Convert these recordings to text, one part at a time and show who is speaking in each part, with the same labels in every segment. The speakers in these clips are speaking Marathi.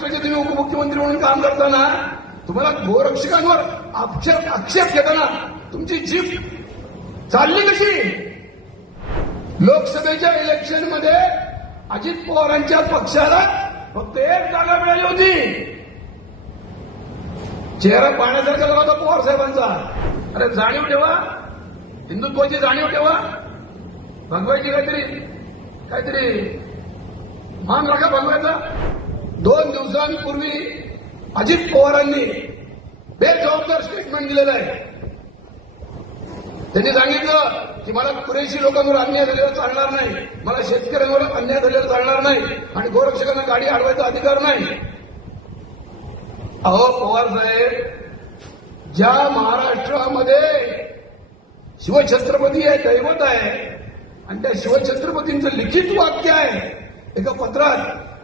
Speaker 1: महाराष्ट्राचे तुम्ही उपमुख्यमंत्री म्हणून काम करताना तुम्हाला गोरक्षकांवर आक्षेप आक्षेप घेताना तुमची जीप चालली कशी? लोकसभेच्या इलेक्शनमध्ये अजित पवारांच्या पक्षाला फक्त एक जागा मिळाली होती. चेहरा पाहण्यासारखा झाला होता पवार साहेबांचा. अरे जाणीव ठेवा. हिंदुत्वाची जाणीव ठेवा. भगवायची काहीतरी काहीतरी मान राखा भगवायचा दोन दिवसांपूर्वी अजित पवारांनी बेजबाबदार स्टेटमेंट दिलेलं आहे. त्यांनी सांगितलं की मला पुरेशी लोकांवर अन्याय झालेला चालणार नाही. मला शेतकऱ्यांवर अन्याय झालेला चालणार नाही. आणि गोरक्षकांना गाडी अडवायचा अधिकार नाही. अहो पवार साहेब ज्या महाराष्ट्रामध्ये शिवछत्रपती आहे दैवत आहे आणि त्या शिवछत्रपतींचं लिखित वाक्य आहे एका पत्रात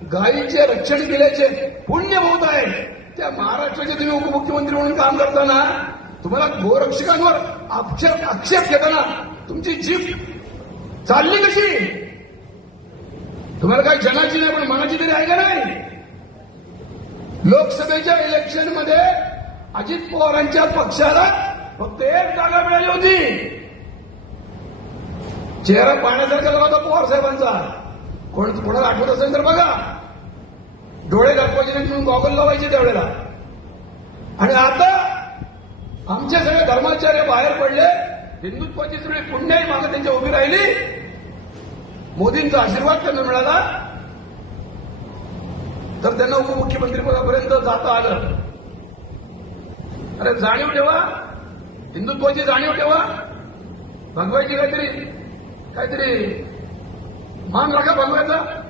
Speaker 1: गायीचे रक्षण केल्याचे पुण्य होत आहे. त्या महाराष्ट्राचे तुम्ही उपमुख्यमंत्री म्हणून काम करताना तुम्हाला गोरक्षकांवर आक्षेप आक्षेप घेताना तुमची जीप चालली कशी? तुम्हाला काही जनाची नाही पण मनाची तरी आहे का नाही? लोकसभेच्या इलेक्शनमध्ये अजित पवारांच्या पक्षाला फक्त एक जागा मिळाली होती. चेहरा पाहण्यासारखा झाला होता पवार साहेबांचा. कोण कोणाला आठवत असेल तर बघा. डोळे दाखवायचे नाही म्हणून गॉगल लावायचे त्यावेळेला. आणि आता आमचे सगळे धर्माचार्य बाहेर पडले. हिंदुत्वाची सगळी पुण्याही मागे त्यांची उभी राहिली. मोदींचा आशीर्वाद त्यांना मिळाला. तर त्यांना उपमुख्यमंत्रीपदापर्यंत जाता आलं. अरे जाणीव ठेवा. हिंदुत्वाची जाणीव ठेवा. भगवायची काहीतरी काहीतरी मान राखा बनवायचा?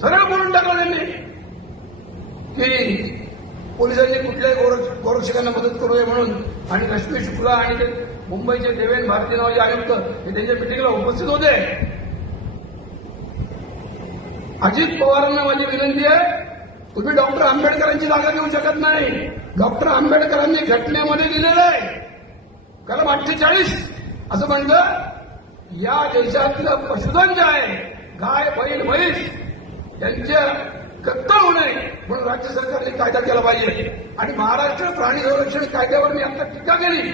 Speaker 1: सरळ बोलून टाकलं त्यांनी. की पोलिसांनी कुठल्याही गोरक्ष गोरक्षकांना मदत करू नये म्हणून आणि रश्मी शुक्ला आणि ते मुंबईचे देवेन भारती नावाचे आयुक्त हे त्यांच्या मिटिंगला उपस्थित होते. अजित पवारांना माझी विनंती आहे तुम्ही डॉक्टर आंबेडकरांची जागा घेऊ शकत नाही. डॉक्टर आंबेडकरांनी घटनेमध्ये दिलेलं आहे. कलम अठ्ठेचाळीस असं म्हणलं या देशातलं पशुधन जे आहे गाय बैल म्हैस यांच्या कत्तल होऊ नये म्हणून राज्य सरकारने कायदा केला पाहिजे. आणि महाराष्ट्र प्राणी संरक्षण कायद्यावर मी आता टीका केली.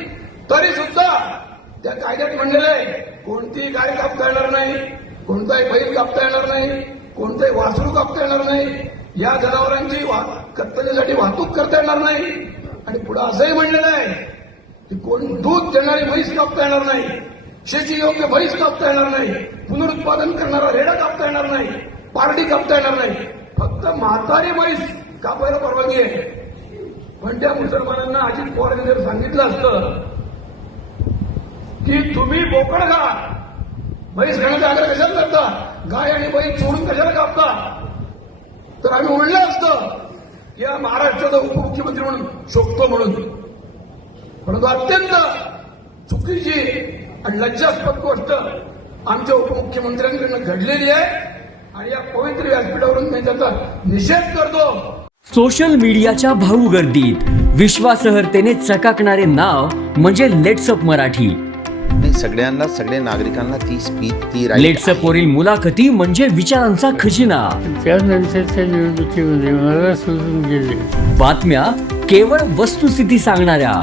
Speaker 1: तरी सुद्धा त्या कायद्यात म्हणलेलं आहे कोणतीही गाय कापता येणार नाही कोणताही बैल कापता येणार नाही कोणताही वासरू कापता येणार नाही या जनावरांची वा- कत्तलीसाठी वाहतूक करता येणार नाही. आणि पुढे असंही म्हणलेलं आहे की कोण दूध देणारी म्हैस कापता येणार नाही शेती योग्य म्हैस कापता येणार नाही. पुनरुत्पादन करणारा रेडा कापता येणार नाही. पारडी कापता येणार नाही. फक्त म्हातारी म्हैस कापायला परवानगी आहे. पण त्या मुसलमानांना अजित पवारांनी जर सांगितलं असतं की तुम्ही बोकड घा म्हैस खाण्याचा आग्रह कशाला करता? गाय आणि बैस चोरून कशाला कापता? तर आम्ही म्हणलं असतं या महाराष्ट्राचा उपमुख्यमंत्री म्हणून शोभतो म्हणून. परंतु अत्यंत चुकीची आणि लज्जास्पद गोष्ट आमच्या उपमुख्यमंत्र्यांकडून घडलेली आहे आणि या पवित्र व्यासपीठावरून मी त्याचा निषेध करतो.
Speaker 2: सोशल मीडियाच्या भाऊ गर्दीत विश्वासहर्तेने चकाकणारे नाव म्हणजे लेट्सअप मराठी.
Speaker 3: नाही सगळ्यांना सगळ्या नागरिकांना ती स्पीच ती
Speaker 2: लेट्सअप. वरील मुलाखती म्हणजे विचारांचा खजिना.
Speaker 4: त्यानंतरच्या निवडणुकीमध्ये मला सोडून गेले.
Speaker 2: बातम्या केवळ वस्तुस्थिती सांगणाऱ्या.